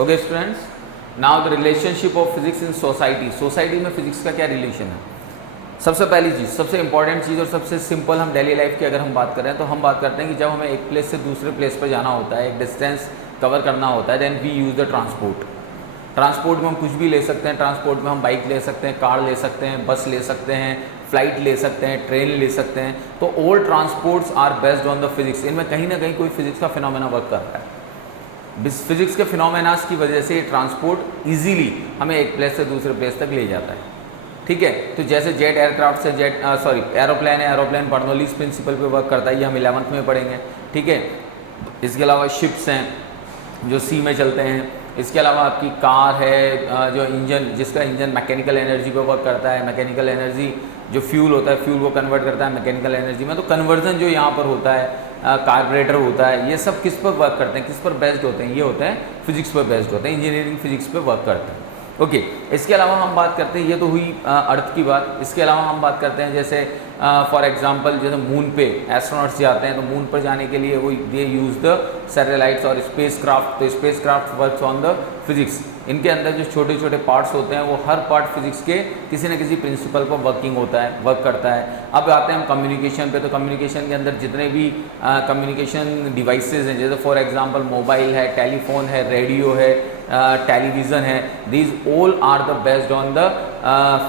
Okay students, now the relationship of physics in society. Society में physics का क्या relation है? सबसे पहली चीज़, सबसे इंपॉर्टेंट चीज़ और सबसे सिंपल, हम डेली लाइफ की अगर हम बात करें तो हम बात करते हैं कि जब हमें एक प्लेस से दूसरे प्लेस पर जाना होता है, एक डिस्टेंस कवर करना होता है, then we use the transport. Transport में हम कुछ भी ले सकते हैं। ट्रांसपोर्ट में हम बाइक ले सकते हैं, कार ले सकते हैं, बस ले सकते हैं, फ्लाइट ले सकते हैं, ट्रेन ले सकते हैं। तो all transports are based on the physics. इनमें कहीं ना कहीं कोई फिजिक्स का फिनोमेना वर्क कर रहा है। फिजिक्स के फिनोमेनास की वजह से ट्रांसपोर्ट इजीली हमें एक प्लेस से दूसरे प्लेस तक ले जाता है। ठीक है, तो जैसे जेट एयरक्राफ्ट से एरोप्लेन है, एरोप्लेन बर्नौलीज प्रिंसिपल पे वर्क करता है, ये हम 11th में पढ़ेंगे। ठीक है, इसके अलावा शिप्स हैं जो सी में चलते हैं। इसके अलावा आपकी कार है जो इंजन, जिसका इंजन मैकेनिकल एनर्जी पे वर्क करता है। मैकेनिकल एनर्जी जो फ्यूल होता है, फ्यूल को कन्वर्ट करता है मैकेनिकल एनर्जी में। तो कन्वर्जन जो यहाँ पर होता है, कार्बोरेटर होता है, ये सब किस पर वर्क करते हैं, किस पर बेस्ड होते हैं? ये होते हैं फिजिक्स पर बेस्ड होते हैं, इंजीनियरिंग फिजिक्स पे वर्क करते हैं। ओके, इसके अलावा हम बात करते हैं, ये तो हुई अर्थ की बात। इसके अलावा हम बात करते हैं जैसे फॉर एग्जांपल जैसे मून पे एस्ट्रोनॉट्स जाते हैं, तो मून पर जाने के लिए वो दे यूज़ द सैटेलाइट्स और स्पेस क्राफ्ट। तो space craft works on the physics. इनके अंदर जो छोटे छोटे पार्ट्स होते हैं, वो हर पार्ट फिजिक्स के किसी न किसी प्रिंसिपल पर वर्क करता है। अब आते हैं हम कम्युनिकेशन पे। तो कम्युनिकेशन के अंदर जितने भी कम्युनिकेशन डिवाइसेज हैं, जैसे फॉर एग्जांपल मोबाइल है, टेलीफोन है, रेडियो है, टेलीविज़न है, these all are the based on the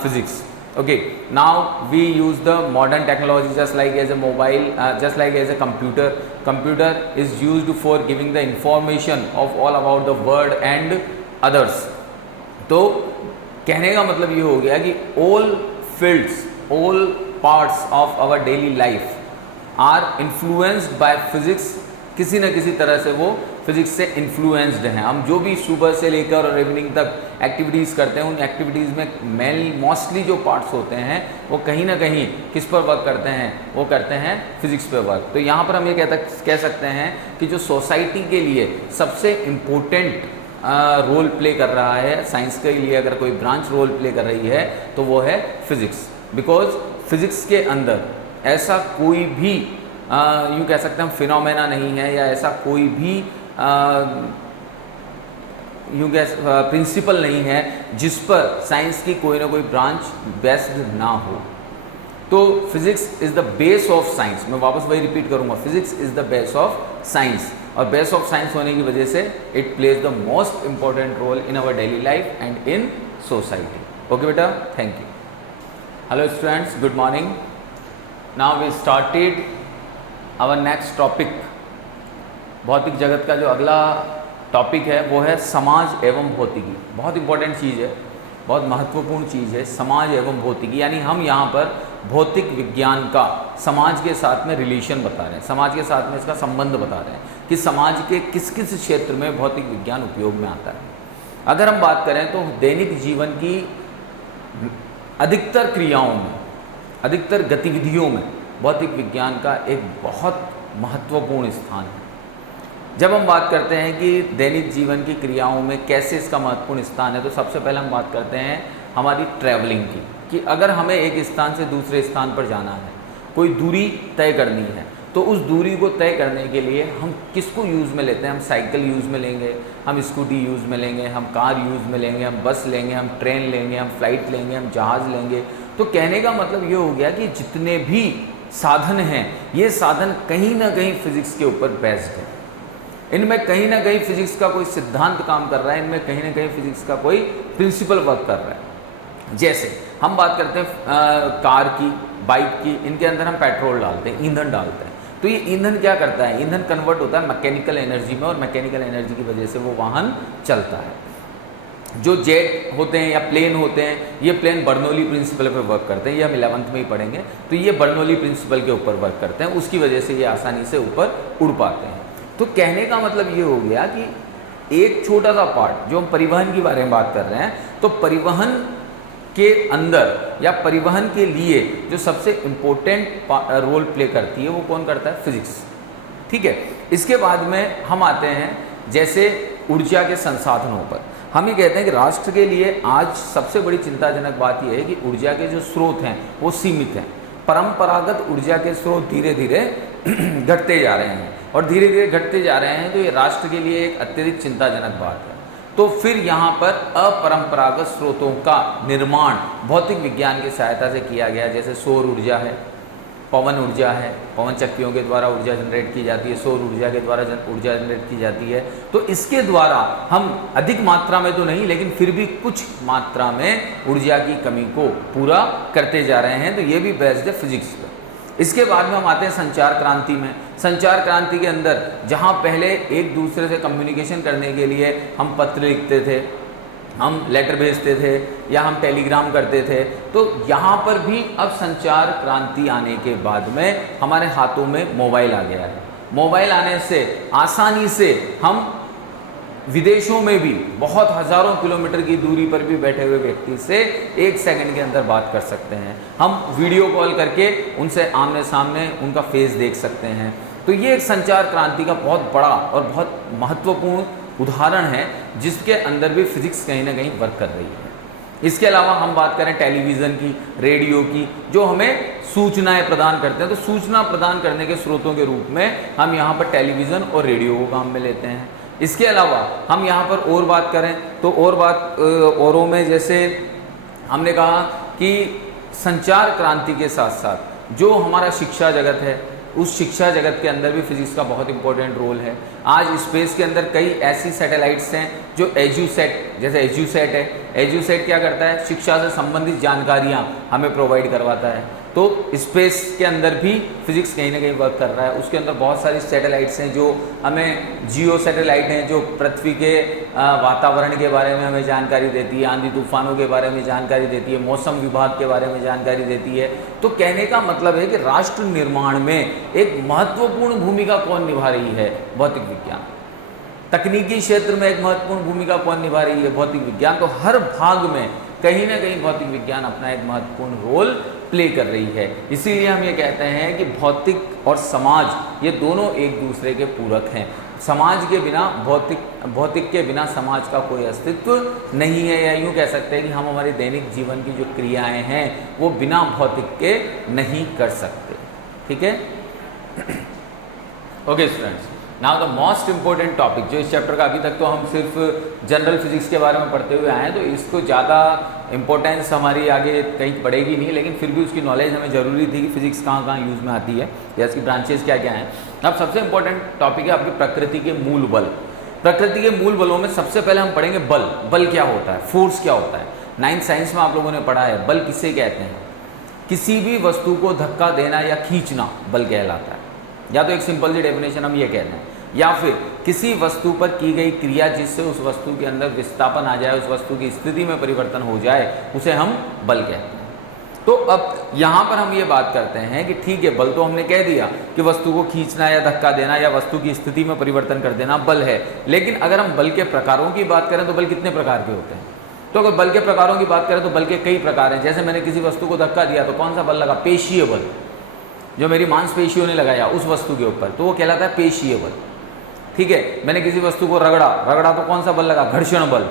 physics. Okay, now we use the modern technology just like as a mobile, just like as a computer. Computer is used for giving the information of all about the world and others. तो कहने का मतलब ये हो गया कि all fields, all parts of our daily life are influenced by physics. किसी न किसी तरह से वो फिजिक्स से इन्फ्लुएंस्ड हैं। हम जो भी सुबह से लेकर और इवनिंग तक एक्टिविटीज़ करते हैं, उन एक्टिविटीज़ में मोस्टली जो पार्ट्स होते हैं वो कहीं ना कहीं किस पर वर्क करते हैं? वो करते हैं फिजिक्स पर वर्क। तो यहाँ पर हम ये कह सकते हैं कि जो सोसाइटी के लिए सबसे इम्पोर्टेंट रोल प्ले कर रहा है, साइंस के लिए अगर कोई ब्रांच रोल प्ले कर रही है तो वो है फिजिक्स। बिकॉज फिजिक्स के अंदर ऐसा कोई भी यूँ कह सकते हैं फिनोमेना नहीं है, या ऐसा कोई भी यूँ प्रिंसिपल नहीं है जिस पर साइंस की कोई ना कोई ब्रांच बेस्ड ना हो। तो physics is the base of science. मैं वापस वही रिपीट करूँगा, physics is the base of science. और बेस ऑफ साइंस होने की वजह से it plays the most important role in our daily life and in society. Okay बेटा, thank you. Hello students, good morning. Now we started our next topic. भौतिक जगत का जो अगला टॉपिक है वो है समाज एवं भौतिकी। बहुत इंपॉर्टेंट चीज़ है, बहुत महत्वपूर्ण चीज़ है, समाज एवं भौतिकी। यानी हम यहाँ पर भौतिक विज्ञान का समाज के साथ में रिलेशन बता रहे हैं, समाज के साथ में इसका संबंध बता रहे हैं कि समाज के किस किस क्षेत्र में भौतिक विज्ञान उपयोग में आता है। अगर हम बात करें तो दैनिक जीवन की अधिकतर क्रियाओं में, अधिकतर गतिविधियों में भौतिक विज्ञान का एक बहुत महत्वपूर्ण स्थान है। जब हम बात करते हैं कि दैनिक जीवन की क्रियाओं में कैसे इसका महत्वपूर्ण स्थान है, तो सबसे पहले हम बात करते हैं हमारी ट्रैवलिंग की, कि अगर हमें एक स्थान से दूसरे स्थान पर जाना है, कोई दूरी तय करनी है, तो उस दूरी को तय करने के लिए हम किसको यूज़ में लेते हैं? हम साइकिल यूज़ में लेंगे, हम स्कूटी यूज़ में लेंगे, हम कार यूज़ में लेंगे, हम बस लेंगे, हम ट्रेन लेंगे, हम फ्लाइट लेंगे, हम जहाज़ लेंगे। तो कहने का मतलब ये हो गया कि जितने भी साधन हैं, ये साधन कहीं ना कहीं फिजिक्स के ऊपर बेस्ड है। इनमें कहीं ना कहीं फिजिक्स का कोई सिद्धांत काम कर रहा है, इनमें कहीं ना कहीं फिजिक्स का कोई प्रिंसिपल वर्क कर रहा है। जैसे हम बात करते हैं कार की, बाइक की, इनके अंदर हम पेट्रोल डालते हैं, ईंधन डालते हैं। तो ये ईंधन क्या करता है? ईंधन कन्वर्ट होता है मैकेनिकल एनर्जी में, और मैकेनिकल एनर्जी की वजह से वो वाहन चलता है। जो जेट होते हैं या प्लेन होते हैं, ये प्लेन बर्नौली प्रिंसिपल पर वर्क करते हैं, ये हम 11th में ही पढ़ेंगे। तो ये बर्नौली प्रिंसिपल के ऊपर वर्क करते हैं, उसकी वजह से ये आसानी से ऊपर उड़ पाते हैं। तो कहने का मतलब ये हो गया कि एक छोटा सा पार्ट, जो हम परिवहन के बारे में बात कर रहे हैं, तो परिवहन के अंदर या परिवहन के लिए जो सबसे इम्पोर्टेंट रोल प्ले करती है वो कौन करता है? फिजिक्स। ठीक है, इसके बाद में हम आते हैं जैसे ऊर्जा के संसाधनों पर। हम ये कहते हैं कि राष्ट्र के लिए आज सबसे बड़ी चिंताजनक बात यह है कि ऊर्जा के जो स्रोत हैं वो सीमित हैं। परंपरागत ऊर्जा के स्रोत धीरे धीरे घटते जा रहे हैं, और धीरे धीरे घटते जा रहे हैं, तो ये राष्ट्र के लिए एक अत्यधिक चिंताजनक बात है। तो फिर यहाँ पर अपरंपरागत स्रोतों का निर्माण भौतिक विज्ञान की सहायता से किया गया, जैसे सौर ऊर्जा है, पवन ऊर्जा है, पवन चक्कियों के द्वारा ऊर्जा जनरेट की जाती है, सौर ऊर्जा के द्वारा ऊर्जा जनरेट की जाती है। तो इसके द्वारा हम अधिक मात्रा में तो नहीं, लेकिन फिर भी कुछ मात्रा में ऊर्जा की कमी को पूरा करते जा रहे हैं। तो ये भी बेस्ड है फिजिक्स पर। इसके बाद में हम आते हैं संचार क्रांति में। संचार क्रांति के अंदर जहाँ पहले एक दूसरे से कम्युनिकेशन करने के लिए हम पत्र लिखते थे, हम लेटर भेजते थे या हम टेलीग्राम करते थे, तो यहाँ पर भी अब संचार क्रांति आने के बाद में हमारे हाथों में मोबाइल आ गया है। मोबाइल आने से आसानी से हम विदेशों में भी बहुत हज़ारों किलोमीटर की दूरी पर भी बैठे हुए व्यक्ति से 1 सेकंड के अंदर बात कर सकते हैं। हम वीडियो कॉल करके उनसे आमने सामने उनका फेस देख सकते हैं। तो ये एक संचार क्रांति का बहुत बड़ा और बहुत महत्वपूर्ण उदाहरण है, जिसके अंदर भी फिजिक्स कहीं ना कहीं वर्क कर रही है। इसके अलावा हम बात करें टेलीविज़न की, रेडियो की, जो हमें सूचनाएं प्रदान करते हैं, तो सूचना प्रदान करने के स्रोतों के रूप में हम यहाँ पर टेलीविज़न और रेडियो को काम में लेते हैं। इसके अलावा हम यहाँ पर और बात करें तो औरों में जैसे हमने कहा कि संचार क्रांति के साथ साथ जो हमारा शिक्षा जगत है, उस शिक्षा जगत के अंदर भी फिजिक्स का बहुत इंपॉर्टेंट रोल है। आज स्पेस के अंदर कई ऐसी सैटेलाइट्स हैं जो एजुसेट, जैसे एजुसेट है, एजुसेट क्या करता है, शिक्षा से संबंधित जानकारियाँ हमें प्रोवाइड करवाता है। तो स्पेस के अंदर भी फिजिक्स कहीं ना कहीं वर्क कर रहा है। उसके अंदर बहुत सारी सैटेलाइट्स हैं जो हमें, जियो सैटेलाइट हैं जो पृथ्वी के वातावरण के बारे में हमें जानकारी देती है, आंधी तूफानों के बारे में जानकारी देती है, मौसम विभाग के बारे में जानकारी देती है। तो कहने का मतलब है कि राष्ट्र निर्माण में एक महत्वपूर्ण भूमिका कौन निभा रही है, भौतिक विज्ञान। तकनीकी क्षेत्र में एक महत्वपूर्ण भूमिका कौन निभा रही है, भौतिक विज्ञान। तो हर भाग में कहीं ना कहीं भौतिक विज्ञान अपना एक महत्वपूर्ण रोल प्ले कर रही है। इसीलिए हम ये कहते हैं कि भौतिक और समाज ये दोनों एक दूसरे के पूरक हैं। समाज के बिना भौतिक के बिना समाज का कोई अस्तित्व नहीं है, या यूँ कह सकते हैं कि हम हमारे दैनिक जीवन की जो क्रियाएं हैं वो बिना भौतिक के नहीं कर सकते। ठीक है, okay students, now the most important topic, जो इस चैप्टर का अभी तक तो हम सिर्फ जनरल फिजिक्स के बारे में पढ़ते हुए आए हैं, तो इसको ज़्यादा इंपॉर्टेंस हमारी आगे कहीं पड़ेगी नहीं, लेकिन फिर भी उसकी नॉलेज हमें ज़रूरी थी कि फिजिक्स कहाँ कहाँ यूज़ में आती है या इसकी ब्रांचेज क्या क्या हैं। अब सबसे इंपॉर्टेंट टॉपिक है आपकी प्रकृति के मूल बल। प्रकृति के मूल बलों में सबसे पहले हम पढ़ेंगे बल। बल क्या होता है, फोर्स क्या होता है। 9th साइंस में आप लोगों ने पढ़ा है बल किसे कहते हैं। किसी भी वस्तु को धक्का देना या खींचना बल कहलाता है। या तो एक सिंपल सी डेफिनेशन हम ये कहते हैं, या फिर किसी वस्तु पर की गई क्रिया जिससे उस वस्तु के अंदर विस्थापन आ जाए, उस वस्तु की स्थिति में परिवर्तन हो जाए, उसे हम बल कहते हैं। तो अब यहाँ पर हम ये बात करते हैं कि ठीक है, बल तो हमने कह दिया कि वस्तु को खींचना या धक्का देना या वस्तु की स्थिति में परिवर्तन कर देना बल है। लेकिन अगर हम बल के प्रकारों की बात करें तो बल कितने प्रकार के होते हैं। तो अगर बल के प्रकारों की बात करें तो बल के कई प्रकार हैं। जैसे मैंने किसी वस्तु को धक्का दिया तो कौन सा बल लगा, पेशीय बल, जो मेरी मांसपेशियों ने लगाया उस वस्तु के ऊपर, तो वो कहलाता है पेशीय बल। ठीक है, मैंने किसी वस्तु को रगड़ा तो कौन सा बल लगा, घर्षण बल।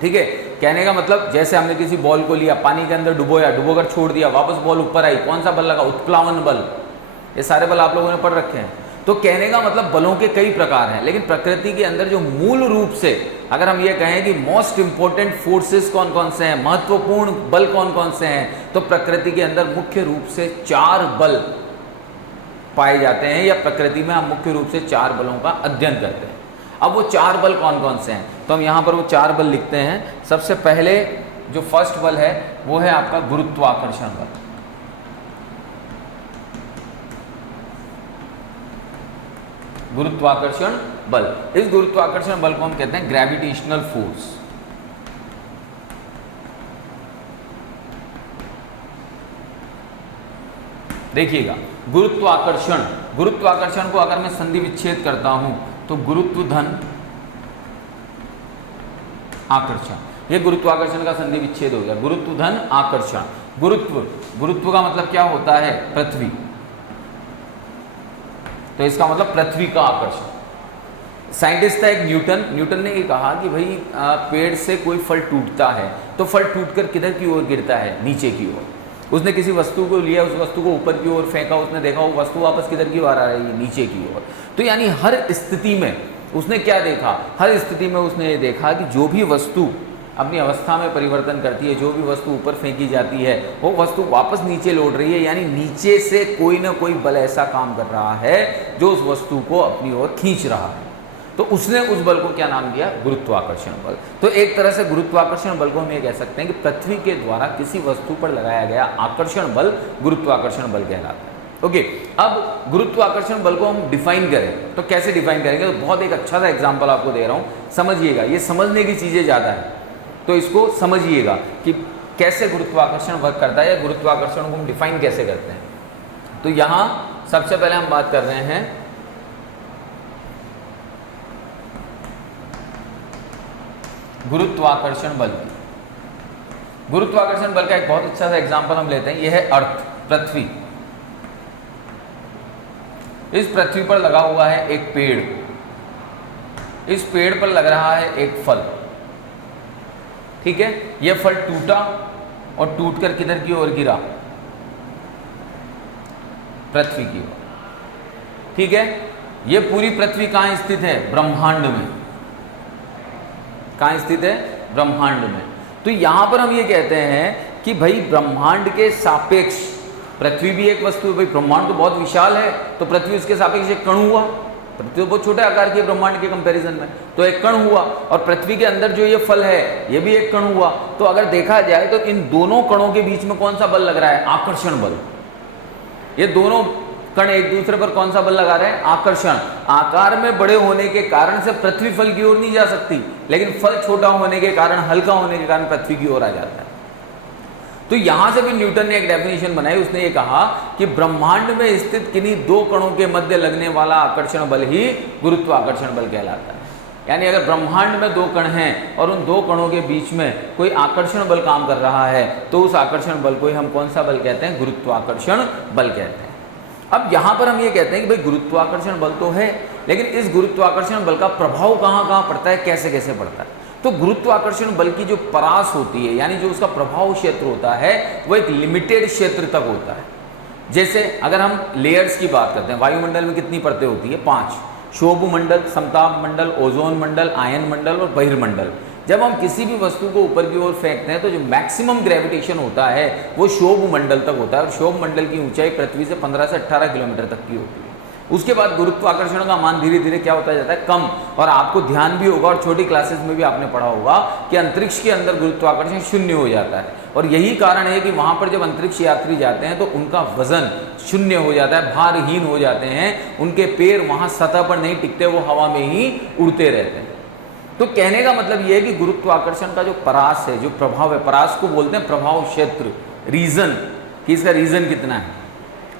ठीक है, कहने का मतलब जैसे हमने किसी बॉल को लिया, पानी के अंदर डुबोकर छोड़ दिया, वापस बॉल ऊपर आई, कौन सा बल लगा, उत्प्लावन बल। ये सारे बल आप लोगों ने पढ़ रखे हैं। तो कहने का मतलब बलों के कई प्रकार हैं, लेकिन प्रकृति के अंदर जो मूल रूप से अगर हम ये कहें कि मोस्ट इंपॉर्टेंट फोर्सेस कौन कौन से हैं, महत्वपूर्ण बल कौन कौन से हैं, तो प्रकृति के अंदर मुख्य रूप से 4 बल पाए जाते हैं, या प्रकृति में हम मुख्य रूप से 4 बलों का अध्ययन करते हैं। अब वो 4 बल कौन कौन से हैं, तो हम यहाँ पर वो 4 बल लिखते हैं। सबसे पहले जो फर्स्ट बल है वो है आपका गुरुत्वाकर्षण बल। गुरुत्वाकर्षण बल, इस गुरुत्वाकर्षण बल को हम कहते हैं ग्रेविटेशनल फोर्स। देखिएगा, गुरुत्वाकर्षण को अगर मैं संधि विच्छेद करता हूं तो गुरुत्व धन आकर्षण, ये गुरुत्वाकर्षण का संधि विच्छेद हो गया। गुरुत्व धन आकर्षण, गुरुत्व का मतलब क्या होता है, पृथ्वी, तो इसका मतलब पृथ्वी का आकर्षण। साइंटिस्ट था एक न्यूटन ने ये कहा कि भाई पेड़ से कोई फल टूटता है तो फल टूटकर किधर की ओर गिरता है, नीचे की ओर। उसने किसी वस्तु को लिया, उस वस्तु को ऊपर की ओर फेंका, उसने देखा वो वस्तु वापस किधर की ओर आ रही है, नीचे की ओर। तो यानी हर स्थिति में उसने क्या देखा, हर स्थिति में उसने ये देखा कि जो भी वस्तु अपनी अवस्था में परिवर्तन करती है, जो भी वस्तु ऊपर फेंकी जाती है वो वस्तु वापस नीचे लौट रही है, यानी नीचे से कोई ना कोई बल ऐसा काम कर रहा है जो उस वस्तु को अपनी ओर खींच रहा है। तो उसने उस बल को क्या नाम दिया, गुरुत्वाकर्षण बल। तो एक तरह से गुरुत्वाकर्षण बल को हम ये कह सकते हैं कि पृथ्वी के द्वारा किसी वस्तु पर लगाया गया आकर्षण बल गुरुत्वाकर्षण बल कहलाता है। ओके, अब गुरुत्वाकर्षण बल को हम डिफाइन करें तो कैसे डिफाइन करेंगे, तो बहुत एक अच्छा सा एग्जाम्पल आपको दे रहा हूँ, समझिएगा। ये समझने की चीज़ें ज़्यादा है तो इसको समझिएगा कि कैसे गुरुत्वाकर्षण वर्क करता है या गुरुत्वाकर्षण को हम डिफाइन कैसे करते हैं। तो यहाँ सबसे पहले हम बात कर रहे हैं गुरुत्वाकर्षण बल की। गुरुत्वाकर्षण बल का एक बहुत अच्छा सा एग्जांपल हम लेते हैं, यह है अर्थ, पृथ्वी। इस पृथ्वी पर लगा हुआ है एक पेड़, इस पेड़ पर लग रहा है एक फल, ठीक है। यह फल टूटा और टूटकर किधर की ओर गिरा, पृथ्वी की ओर, ठीक है। यह पूरी पृथ्वी कहाँ स्थित है, ब्रह्मांड में। कहाँ स्थित है, ब्रह्मांड में। तो यहां पर हम ये कहते हैं कि भाई ब्रह्मांड के सापेक्ष पृथ्वी भी एक वस्तु है। भाई ब्रह्मांड तो बहुत विशाल है, तो पृथ्वी उसके सापेक्ष एक कण हुआ। पृथ्वी तो बहुत छोटे आकार की ब्रह्मांड के कंपैरिजन में, तो एक कण हुआ। और पृथ्वी के अंदर जो ये फल है ये भी एक कण हुआ। तो अगर देखा जाए तो इन दोनों कणों के बीच में कौन सा बल लग रहा है, आकर्षण बल। ये दोनों कण एक दूसरे पर कौन सा बल लगा रहे हैं, आकर्षण। आकार में बड़े होने के कारण से पृथ्वी फल की ओर नहीं जा सकती, लेकिन फल छोटा होने के कारण, हल्का होने के कारण पृथ्वी की ओर आ जाता है। तो यहां से भी न्यूटन ने एक डेफिनेशन बनाई। उसने ये कहा कि ब्रह्मांड में स्थित किन्हीं दो कणों के मध्य लगने वाला आकर्षण बल ही गुरुत्वाकर्षण बल कहलाता है। यानी अगर ब्रह्मांड में दो कण हैं और उन दो कणों के बीच में कोई आकर्षण बल काम कर रहा है तो उस आकर्षण बल को ही हम कौन सा बल कहते हैं, गुरुत्वाकर्षण बल कहते हैं। अब यहां पर हम ये कहते हैं कि भाई गुरुत्वाकर्षण बल तो है, लेकिन इस गुरुत्वाकर्षण बल का प्रभाव कहां कहां पड़ता है, कैसे कैसे पड़ता है। तो गुरुत्वाकर्षण बल की जो परास होती है, यानी जो उसका प्रभाव क्षेत्र होता है, वो एक लिमिटेड क्षेत्र तक होता है। जैसे अगर हम लेयर्स की बात करते हैं, वायुमंडल में कितनी परतें होती है, 5। शोभ मंडल, समताप मंडल, ओजोन मंडल, आयन मंडल और बहिर्मंडल। जब हम किसी भी वस्तु को ऊपर की ओर फेंकते हैं तो जो मैक्सिमम ग्रेविटेशन होता है वो शोभ मंडल तक होता है, और शोभ मंडल की ऊंचाई पृथ्वी से 15 से 18 किलोमीटर तक की होती है। उसके बाद गुरुत्वाकर्षण का मान धीरे धीरे क्या होता जाता है, कम। और आपको ध्यान भी होगा और छोटी क्लासेस में भी आपने पढ़ा होगा कि अंतरिक्ष के अंदर गुरुत्वाकर्षण 0 हो जाता है। और यही कारण है कि वहां पर जब अंतरिक्ष यात्री जाते हैं तो उनका वजन 0 हो जाता है, भारहीन हो जाते हैं। उनके पैर वहां सतह पर नहीं टिकते, वो हवा में ही उड़ते रहते हैं। तो कहने का मतलब यह है कि गुरुत्वाकर्षण का जो परास है, जो प्रभाव है, परास को बोलते हैं प्रभाव क्षेत्र, रीजन, कि इसका रीजन कितना है।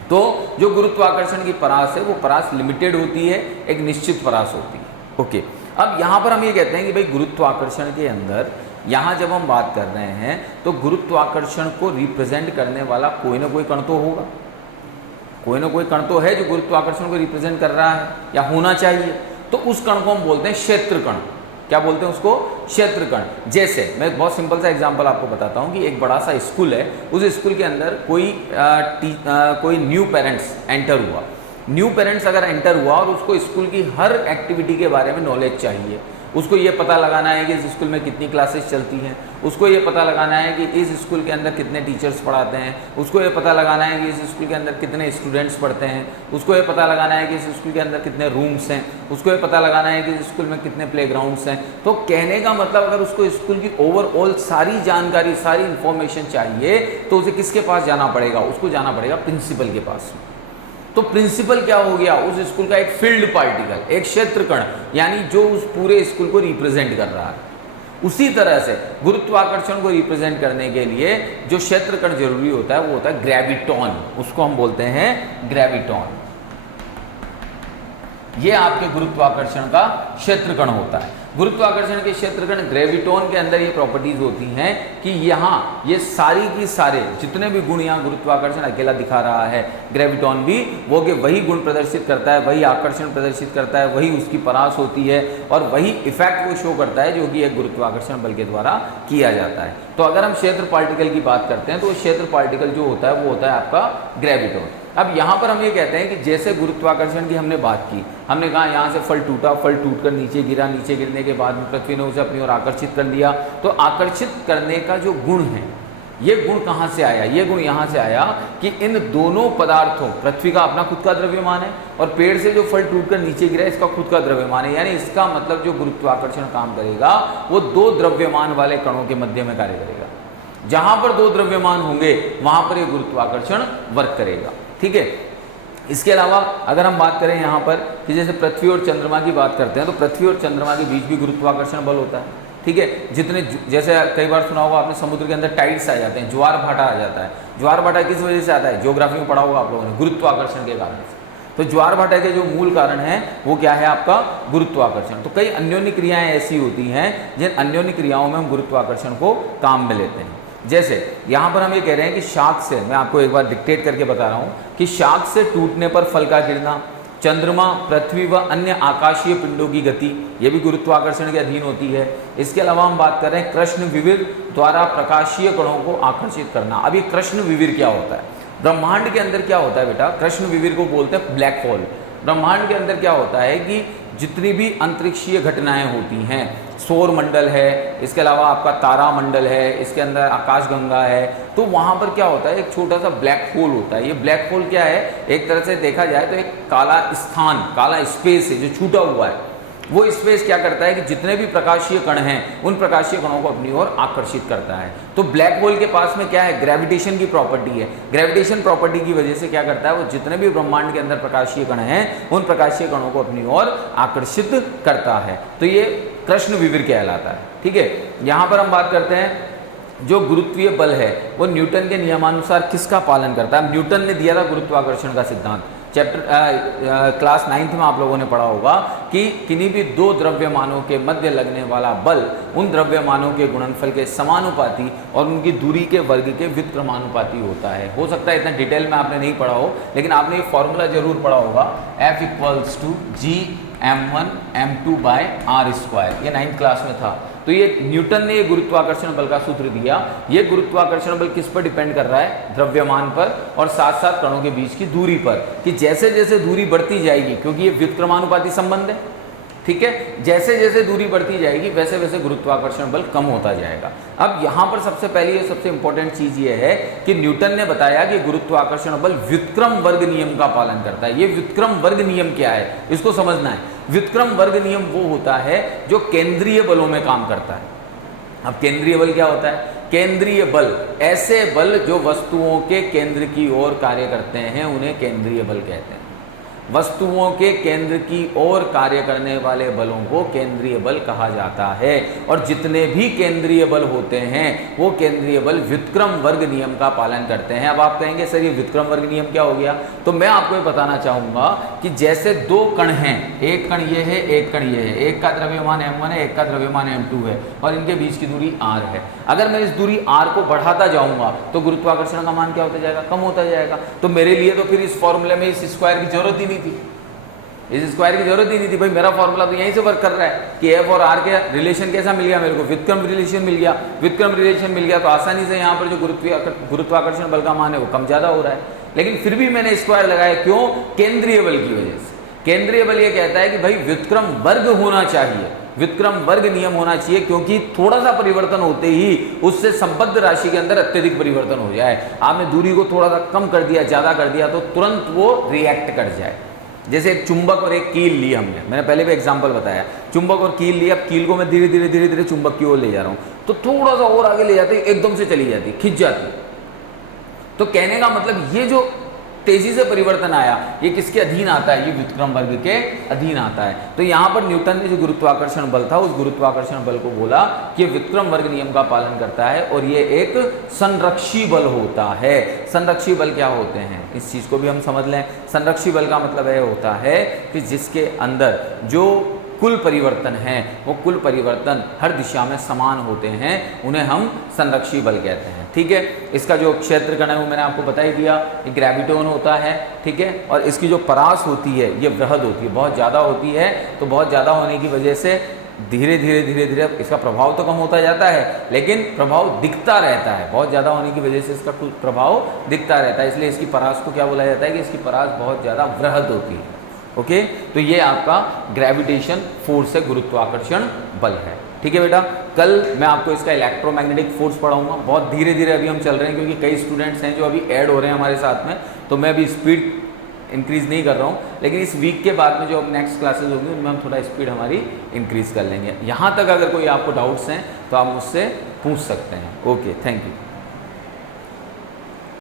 तो जो गुरुत्वाकर्षण की परास है वो परास लिमिटेड होती है, एक निश्चित परास होती है। ओके, अब यहाँ पर हम ये कहते हैं कि भाई गुरुत्वाकर्षण के अंदर यहाँ जब हम बात कर रहे हैं तो गुरुत्वाकर्षण को रिप्रेजेंट करने वाला कोई ना कोई कण तो होगा, कोई ना कोई कण तो है जो गुरुत्वाकर्षण को रिप्रेजेंट कर रहा है या होना चाहिए। तो उस कण को हम बोलते हैं क्षेत्र कण। क्या बोलते हैं उसको, क्षेत्र कण। जैसे मैं एक बहुत सिंपल सा एग्जांपल आपको बताता हूँ कि एक बड़ा सा स्कूल है, उस स्कूल के अंदर कोई न्यू पेरेंट्स एंटर हुआ। न्यू पेरेंट्स अगर एंटर हुआ और उसको स्कूल की हर एक्टिविटी के बारे में नॉलेज चाहिए, उसको ये पता लगाना है कि इस स्कूल में कितनी क्लासेस चलती हैं, उसको ये पता लगाना है कि इस स्कूल के अंदर कितने टीचर्स पढ़ाते हैं, उसको ये पता लगाना है कि इस स्कूल के अंदर कितने स्टूडेंट्स पढ़ते हैं, उसको ये पता लगाना है कि इस स्कूल के अंदर कितने रूम्स हैं, उसको ये पता लगाना है कि इस स्कूल में कितने प्लेग्राउंड्स हैं। तो कहने का मतलब अगर उसको स्कूल की ओवरऑल सारी जानकारी, सारी इन्फॉर्मेशन चाहिए तो उसे किसके पास जाना पड़ेगा, उसको जाना पड़ेगा प्रिंसिपल के पास। तो प्रिंसिपल क्या हो गया, उस स्कूल का एक फील्ड पार्टिकल, एक क्षेत्र कण, यानी जो उस पूरे स्कूल को रिप्रेजेंट कर रहा है। उसी तरह से गुरुत्वाकर्षण को रिप्रेजेंट करने के लिए जो क्षेत्र कण जरूरी होता है वो होता है ग्रेविटॉन। उसको हम बोलते हैं ग्रेविटॉन। ये आपके गुरुत्वाकर्षण का क्षेत्र कण होता है। गुरुत्वाकर्षण के क्षेत्र कण ग्रेविटॉन के अंदर ये प्रॉपर्टीज होती हैं कि यहाँ ये सारी की सारे जितने भी गुण यहाँ गुरुत्वाकर्षण अकेला दिखा रहा है, ग्रेविटॉन भी वो के वही गुण प्रदर्शित करता है, वही आकर्षण प्रदर्शित करता है, वही उसकी परास होती है और वही इफेक्ट वो शो करता है जो कि एक गुरुत्वाकर्षण बल के द्वारा किया जाता है। तो अगर हम क्षेत्र पार्टिकल की बात करते हैं तो क्षेत्र पार्टिकल जो होता है वो होता है आपका ग्रेविटॉन। अब यहाँ पर हम ये कहते हैं कि जैसे गुरुत्वाकर्षण की हमने बात की, हमने कहा यहाँ से फल टूटा, फल टूटकर नीचे गिरा, नीचे गिरने के बाद में पृथ्वी ने उसे अपनी ओर आकर्षित कर लिया। तो आकर्षित करने का जो गुण है, ये गुण कहाँ से आया? ये गुण यहाँ से आया कि इन दोनों पदार्थों, पृथ्वी का अपना खुद का द्रव्यमान है और पेड़ से जो फल टूटकर नीचे गिरा इसका खुद का द्रव्यमान है, यानी इसका मतलब जो गुरुत्वाकर्षण काम करेगा वो दो द्रव्यमान वाले कणों के मध्य में कार्य करेगा। जहां पर दो द्रव्यमान होंगे वहां पर ये गुरुत्वाकर्षण वर्क करेगा। ठीक है, इसके अलावा अगर हम बात करें यहाँ पर कि जैसे पृथ्वी और चंद्रमा की बात करते हैं, तो पृथ्वी और चंद्रमा के बीच भी गुरुत्वाकर्षण बल होता है। ठीक है, जितने, जैसे कई बार सुना होगा आपने, समुद्र के अंदर टाइड्स आ जाते हैं, ज्वार भाटा आ जाता है। ज्वार भाटा किस वजह से आता है? ज्योग्राफी में पढ़ा होगा आप लोगों ने, गुरुत्वाकर्षण के कारण से। तो ज्वार भाटा के जो मूल कारण है वो क्या है? आपका गुरुत्वाकर्षण। तो कई अन्योन्य क्रियाएं ऐसी होती हैं जिन अन्योन्य क्रियाओं में हम गुरुत्वाकर्षण को काम में लेते हैं। जैसे यहाँ पर हम ये कह रहे हैं कि शाख से, मैं आपको एक बार डिक्टेट करके बता रहा हूँ कि शाख से टूटने पर फल का गिरना, चंद्रमा, पृथ्वी व अन्य आकाशीय पिंडों की गति, ये भी गुरुत्वाकर्षण के अधीन होती है। इसके अलावा हम बात कर रहे हैं कृष्ण विविर द्वारा प्रकाशीय कणों को आकर्षित करना। अब ये कृष्ण विविर क्या होता है? ब्रह्मांड के अंदर क्या होता है बेटा? कृष्ण विविर को बोलते हैं ब्लैक होल। ब्रह्मांड के अंदर क्या होता है कि जितनी भी अंतरिक्षीय घटनाएं होती हैं, सौर मंडल है, इसके अलावा आपका तारा मंडल है, इसके अंदर आकाशगंगा है, तो वहाँ पर क्या होता है? एक छोटा सा ब्लैक होल होता है। ये ब्लैक होल क्या है? एक तरह से देखा जाए तो एक काला स्थान, काला स्पेस है जो छूटा हुआ है। वो स्पेस क्या करता है कि जितने भी प्रकाशीय कण हैं उन प्रकाशीय कणों को अपनी ओर आकर्षित करता है। तो ब्लैक होल के पास में क्या है? ग्रेविटेशन की प्रॉपर्टी है। ग्रेविटेशन प्रॉपर्टी की वजह से क्या करता है? वो जितने भी ब्रह्मांड के अंदर प्रकाशीय कण हैं उन प्रकाशीय कणों को अपनी ओर आकर्षित करता है। तो ये कृष्ण विविर कहलाता है। ठीक है, यहाँ पर हम बात करते हैं जो गुरुत्वीय बल है वो न्यूटन के नियमानुसार किसका पालन करता है? न्यूटन ने दिया था गुरुत्वाकर्षण का सिद्धांत। क्लास 9th में आप लोगों ने पढ़ा होगा कि किन्हीं भी दो द्रव्यमानों के मध्य लगने वाला बल उन द्रव्यमानों के गुणनफल के समानुपाती और उनकी दूरी के वर्ग के व्युत्क्रमानुपाती होता है। हो सकता है इतना डिटेल में आपने नहीं पढ़ा हो, लेकिन आपने ये फॉर्मूला जरूर पढ़ा होगा, F=G(m1m2/r²). ये 9th क्लास में था। तो ये न्यूटन ने ये गुरुत्वाकर्षण बल का सूत्र दिया। ये गुरुत्वाकर्षण बल किस पर डिपेंड कर रहा है? द्रव्यमान पर और साथ साथ कणों के बीच की दूरी पर, कि जैसे जैसे दूरी बढ़ती जाएगी, क्योंकि ये व्युत्क्रमानुपाती संबंध है, ठीक है, जैसे जैसे दूरी बढ़ती जाएगी वैसे वैसे गुरुत्वाकर्षण बल कम होता जाएगा। अब यहाँ पर सबसे पहली ये सबसे इंपॉर्टेंट चीज ये है कि न्यूटन ने बताया कि गुरुत्वाकर्षण बल व्युत्क्रम वर्ग नियम का पालन करता है। ये व्युत्क्रम वर्ग नियम क्या है इसको समझना है। व्युत्क्रम वर्ग नियम वो होता है जो केंद्रीय बलों में काम करता है। अब केंद्रीय बल क्या होता है? केंद्रीय बल ऐसे बल जो वस्तुओं के केंद्र की ओर कार्य करते हैं उन्हें केंद्रीय बल कहते हैं। वस्तुओं के केंद्र की ओर कार्य करने वाले बलों को केंद्रीय बल कहा जाता है। और जितने भी केंद्रीय बल होते हैं वो केंद्रीय बल व्युत्क्रम वर्ग नियम का पालन करते हैं। अब आप कहेंगे सर ये व्युत्क्रम वर्ग नियम क्या हो गया? तो मैं आपको ये बताना चाहूंगा कि जैसे दो कण हैं, एक कण ये है, एक कण ये है, एक का द्रव्यमान m1 है, एक का द्रव्यमान m2 है और इनके बीच की दूरी r है। अगर मैं इस दूरी r को बढ़ाता जाऊंगा तो गुरुत्वाकर्षण का मान क्या होता जाएगा? कम होता जाएगा। तो मेरे लिए तो फिर इस फॉर्मूले में इस स्क्वायर की जरूरत ही नहीं थी, इस स्क्वायर की जरूरत ही नहीं थी भाई। मेरा फॉर्मूला तो यहीं से वर्क कर रहा है कि एफ और आर के रिलेशन कैसा मिल गया मेरे को? व्युत्क्रम रिलेशन मिल गया। व्युत्क्रम रिलेशन मिल गया तो आसानी से यहाँ पर जो गुरुत्वाकर्षण बल का मान है वो कम ज्यादा हो रहा है। लेकिन फिर भी मैंने स्क्वायर लगाया, क्यों? केंद्रीय बल की वजह से। केंद्रीय बल ये कहता है कि भाई व्युत्क्रम वर्ग होना चाहिए, व्युत्क्रम वर्ग नियम होना चाहिए, क्योंकि थोड़ा सा परिवर्तन होते ही उससे संबद्ध राशि के अंदर अत्यधिक परिवर्तन हो जाए। आपने दूरी को थोड़ा सा कम कर दिया, ज्यादा कर दिया तो तुरंत वो रिएक्ट कर जाए। जैसे एक चुंबक और एक कील ली हमने, मैंने पहले भी एग्जांपल बताया, चुंबक और कील ली। अब कील को मैं धीरे धीरे धीरे धीरे चुंबक की ओर ले जा रहा हूं तो थोड़ा सा और आगे ले जाते एकदम से चली जाती, खिंच जाती। तो कहने का मतलब ये जो तेजी से परिवर्तन आया ये किसके अधीन आता है? ये व्युत्क्रम वर्ग के अधीन आता है। तो यहाँ पर न्यूटन ने जो गुरुत्वाकर्षण बल था उस गुरुत्वाकर्षण बल को बोला कि ये व्युत्क्रम वर्ग नियम का पालन करता है और ये एक संरक्षी बल होता है। संरक्षी बल क्या होते हैं इस चीज को भी हम समझ लें। संरक्षी बल का मतलब यह होता है कि जिसके अंदर जो कुल परिवर्तन है वो कुल परिवर्तन हर दिशा में समान होते हैं, उन्हें हम संरक्षी बल कहते हैं। ठीक है, इसका जो क्षेत्र कण है वो मैंने आपको बता ही दिया, ये ग्रेविटोन होता है। ठीक है, और इसकी जो परास होती है ये वृहद होती है, बहुत ज़्यादा होती है। तो बहुत ज़्यादा होने की वजह से धीरे धीरे धीरे धीरे इसका प्रभाव तो कम होता जाता है, लेकिन प्रभाव दिखता रहता है, बहुत ज़्यादा होने की वजह से इसका कुछ प्रभाव दिखता रहता है, इसलिए इसकी परास को क्या बोला जाता है कि इसकी परास बहुत ज़्यादा वृहद होती है। ओके, तो ये आपका ग्रेविटेशन फोर्स है, गुरुत्वाकर्षण बल है। ठीक है बेटा, कल मैं आपको इसका इलेक्ट्रोमैग्नेटिक फोर्स पढ़ाऊंगा। बहुत धीरे धीरे अभी हम चल रहे हैं क्योंकि कई स्टूडेंट्स हैं जो अभी ऐड हो रहे हैं हमारे साथ में, तो मैं अभी स्पीड इंक्रीज़ नहीं कर रहा हूँ, लेकिन इस वीक के बाद में जो अब नेक्स्ट क्लासेस होंगी उनमें हम थोड़ा स्पीड हमारी इंक्रीज़ कर लेंगे। यहाँ तक अगर कोई आपको डाउट्स हैं तो आप मुझसे पूछ सकते हैं। Okay, thank you.